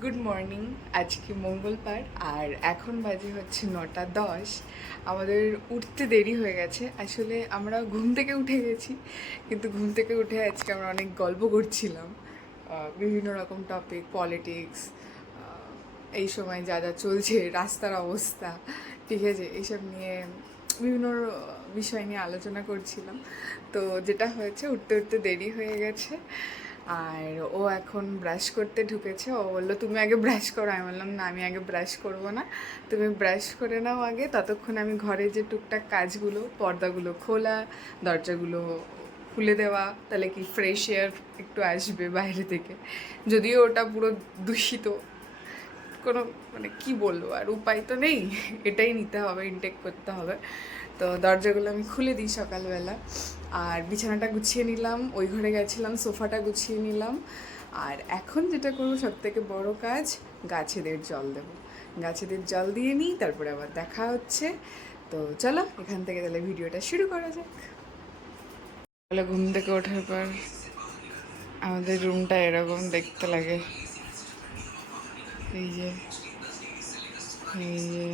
Good morning. আজকে মঙ্গলবার আর এখন বাজে হচ্ছে 9:10। আমাদের উঠতে দেরি হয়ে গেছে। আসলে আমরা ঘুম থেকে উঠে গেছি, কিন্তু ঘুম থেকে উঠে আজকে আমরা অনেক গল্প করছিলাম বিভিন্ন রকম টপিক, পলিটিক্স, এই সময় যা যা চলছে, রাস্তার অবস্থা, ঠিক আছে, এইসব নিয়ে বিভিন্ন বিষয় নিয়ে আলোচনা করছিলাম। তো যেটা হয়েছে, উঠতে উঠতে দেরি হয়ে গেছে। আর ও এখন ব্রাশ করতে ঢুকেছে। ও বললো তুমি আগে ব্রাশ করো। আমি বললাম না, আমি আগে ব্রাশ করবো না, তুমি ব্রাশ করে নাও আগে, ততক্ষণ আমি ঘরে যে টুকটাক কাজগুলো, পর্দাগুলো খোলা, দরজাগুলো খুলে দেওয়া, তাহলে কি ফ্রেশ এয়ার একটু আসবে বাইরে থেকে। যদিও ওটা পুরো দূষিত, কোনো মানে কি বলবো, আর উপায় তো নেই, এটাই নিতে হবে, ইনটেক করতে হবে। তো দরজাগুলো আমি খুলে দিই সকালবেলা। আর বিছানাটা গুছিয়ে নিলাম, ওই ঘরে গেছিলাম, সোফাটা গুছিয়ে নিলাম। আর এখন যেটা করবো, সব থেকে বড়ো কাজ, গাছেদের জল দেবো। গাছেদের জল দিয়ে নিই, তারপরে আবার দেখা হচ্ছে। তো চলো এখান থেকে তাহলে ভিডিওটা শুরু করা যাক। তাহলে ঘুম থেকে ওঠার পর আমাদের রুমটা এরকম দেখতে লাগে। এই যে, এই যে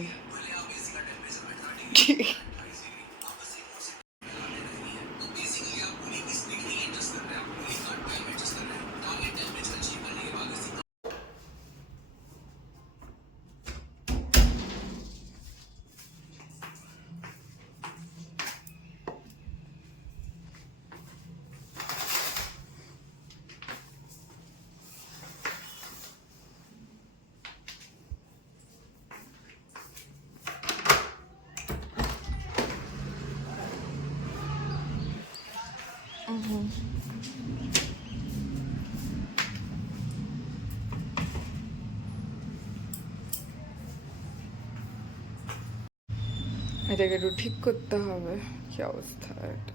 এটাকে একটু ঠিক করতে হবে। কি অবস্থা এটা!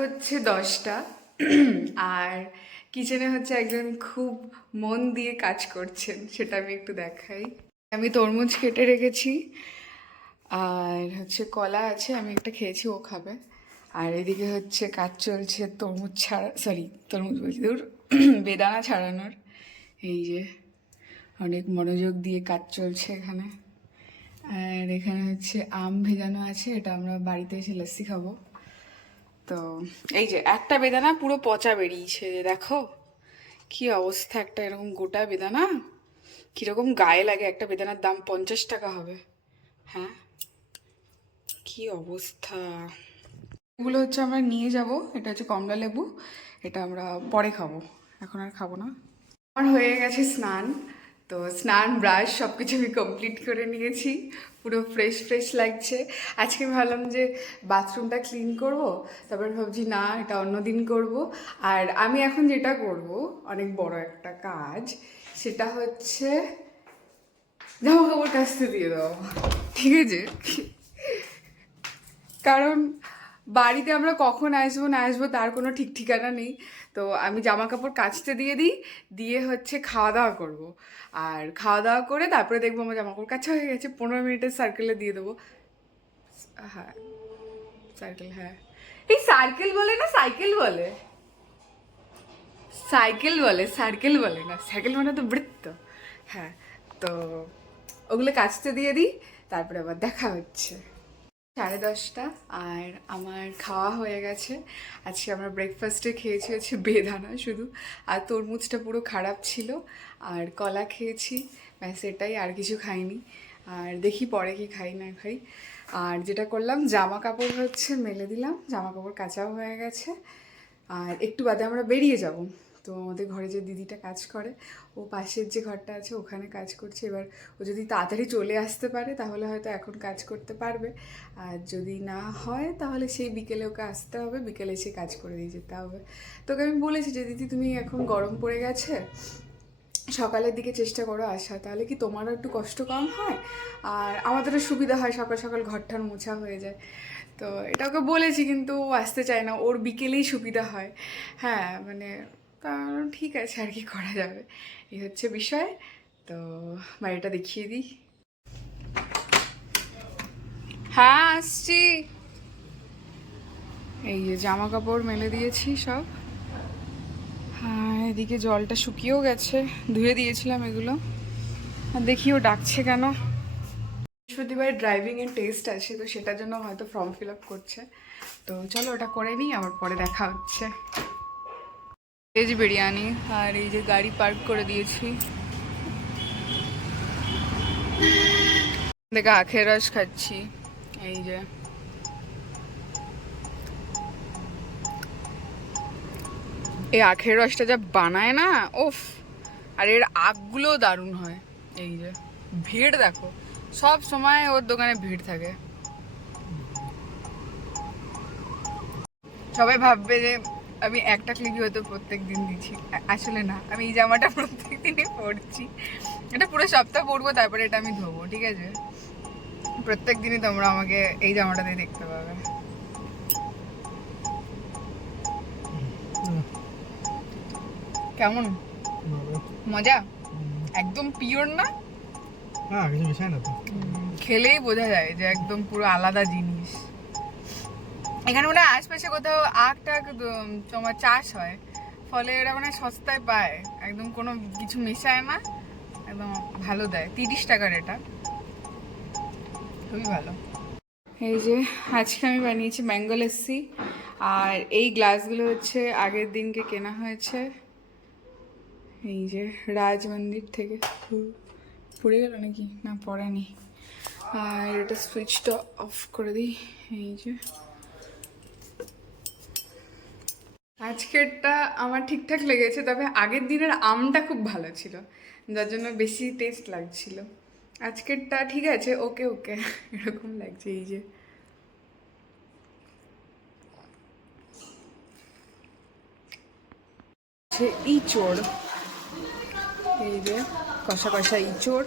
হচ্ছে 10টা, আর কিচেনে হচ্ছে একজন খুব মন দিয়ে কাজ করছেন, সেটা আমি একটু দেখাই। আমি তরমুজ কেটে রেখেছি, আর হচ্ছে কলা আছে, আমি একটা খেয়েছি, ও খাবে। আর এদিকে হচ্ছে কাজ চলছে তরমুজ ছাড়া, সরি তরমুজ বলছি, দূর, বেদানা ছাড়ানোর। এই যে অনেক মনোযোগ দিয়ে কাজ চলছে এখানে। আর এখানে হচ্ছে আম ভেজানো আছে, এটা আমরা বাড়িতে এসে লস্যি খাবো। তো এই যে একটা বেদানা পুরো পচা বেরিয়েছে, দেখো কি অবস্থা। একটা এরকম গোটা বেদানা কিরকম গায়ে লাগে। একটা বেদানার দাম 50 টাকা হবে। হ্যাঁ, কি অবস্থা। এগুলো হচ্ছে আমরা নিয়ে যাব। এটা হচ্ছে কমলা লেবু, এটা আমরা পরে খাবো, এখন আর খাবো না। আমার হয়ে গেছে স্নান। তো স্নান, ব্রাশ সব কিছু আমি কমপ্লিট করে নিয়েছি, পুরো ফ্রেশ ফ্রেশ লাগছে। আজকে ভাবলাম যে বাথরুমটা ক্লিন করব, তারপর ভাবছি না, এটা অন্য দিন করব। আর আমি এখন যেটা করব, অনেক বড় একটা কাজ, সেটা হচ্ছে জামা কাপড় কাচতে দিয়ে দেওয়া, ঠিক আছে। কারণ বাড়িতে আমরা কখন আসবো না আসবো তার কোনো ঠিক ঠিকানা নেই। তো আমি জামা কাপড় কাচতে দিয়ে দিই, দিয়ে হচ্ছে খাওয়া দাওয়া করবো। আর খাওয়া দাওয়া করে তারপরে দেখবো আমার জামা কাপড় কাচা হয়ে গেছে, 15 মিনিটের সার্কেলে দিয়ে দেবো। হ্যাঁ, সার্কেল, হ্যাঁ। এই সার্কেল বলে না, সাইকেল বলে। সাইকেল বলে, সার্কেল বলে না, সাইকেল মানে তো বৃত্ত। হ্যাঁ, তো ওগুলো কাচতে দিয়ে দিই, তারপরে আবার দেখা হচ্ছে। 10:30। আর আমার খাওয়া হয়ে গেছে। আজকে আমরা ব্রেকফাস্টে খেয়েছি হচ্ছে বেদানা শুধু, আর তরমুজটা পুরো খারাপ ছিল, আর কলা খেয়েছি, ব্যাস এটাই, আর কিছু খাইনি। আর দেখি পরে কি খাই না খাই। আর যেটা করলাম, জামা কাপড় হচ্ছে মেলে দিলাম, জামা কাপড় কাচাও হয়ে গেছে। আর একটু বাদে আমরা বেরিয়ে যাব। তো আমাদের ঘরে যে দিদিটা কাজ করে, ও পাশের যে ঘরটা আছে ওখানে কাজ করছে। এবার ও যদি তাড়াতাড়ি চলে আসতে পারে তাহলে হয়তো এখন কাজ করতে পারবে, আর যদি না হয় তাহলে সেই বিকেলে ওকে আসতে হবে, বিকেলে এসে কাজ করে দিয়ে যেতে হবে। তোকে আমি বলেছি যে দিদি তুমি এখন গরম পড়ে গেছে, সকালের দিকে চেষ্টা করো আসা, তাহলে কি তোমারও একটু কষ্ট কম হয় আর আমাদেরও সুবিধা হয়, সকাল সকাল ঘরটার মোছা হয়ে যায়। তো এটা ওকে বলেছি কিন্তু ও আসতে চায় না, ওর বিকেলেই সুবিধা হয়। হ্যাঁ মানে কারণ ঠিক আছে, আর কি করা যাবে, এই হচ্ছে বিষয়। তো বাড়িটা দেখিয়ে দিই। হ্যাঁ আসছি। এই যে জামা কাপড় মেলে দিয়েছি সব। হ্যাঁ এদিকে জলটা শুকিয়েও গেছে, ধুয়ে দিয়েছিলাম এগুলো। আর দেখি ও ডাকছে কেন। বৃহস্পতিবার ড্রাইভিংয়ের টেস্ট আছে, তো সেটার জন্য হয়তো ফর্ম ফিল আপ করছে। তো চলো ওটা করে নিই, আবার পরে দেখা হচ্ছে। ভেজ বিরিয়ানি, আর এই যে গাড়ি পার্ক করে দিয়েছি। দেখে আখের রস খাচ্ছি। এই যে এই আখের রসটা যা বানায় না, ওফ। আর এর আগগুলোও দারুণ হয়। এই যে ভিড় দেখো, সব সময় ওর দোকানে ভিড় থাকে। সবাই ভাববে যে আমি একটা ক্লিপই হয়তো প্রত্যেক দিন দিচ্ছি, আসলে না, আমি এই জামাটা প্রত্যেক দিনই পরছি। এটা পুরো সপ্তাহ পরবো, তারপরে এটা আমি ধোবো, ঠিক আছে? প্রত্যেক দিনই তোমরা আমাকে এই জামাটাতে দেখতে পাবে। কেমন মজা? একদম পিওর না? হ্যাঁ কিছু মিশায় না তো। খেলেই বোঝা যায় যে একদম পুরো আলাদা জিনিস। এখানে মানে আশপাশে কোথাও আখ টাক তোমার চাষ হয়, ফলে এরা মানে সস্তায় পায়, একদম কোনো কিছু মেশায় না, একদম ভালো দেয়। 30 টাকার এটা, খুবই ভালো। এই যে আজকে আমি বানিয়েছি ম্যাঙ্গো লস্যি, আর এই গ্লাসগুলো হচ্ছে আগের দিনকে কেনা হয়েছে, এই যে রাজ মন্দির থেকে। পড়ে গেল নাকি? না পড়েনি। আর এটা সুইচটা অফ করে দিই। এই যে আজকেরটা আমার ঠিকঠাক লেগেছে, তবে আগের দিনের আমটা খুব ভালো ছিল, যার জন্য বেশি টেস্ট লাগছিল। আজকেরটা ঠিক আছে, ওকে ওকে এরকম লাগছে। এই যে ইঁচড়, এই যে কষা কষা ইঁচড়।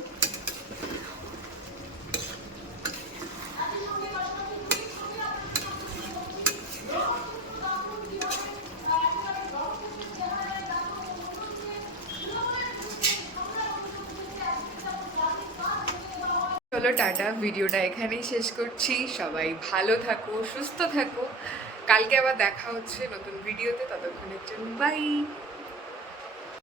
চলো টাটা, ভিডিওটা এখানেই শেষ করছি। সবাই ভালো থাকো, সুস্থ থাকো। কালকে আবার দেখা হচ্ছে নতুন ভিডিওতে, ততক্ষণের জন্য বাই।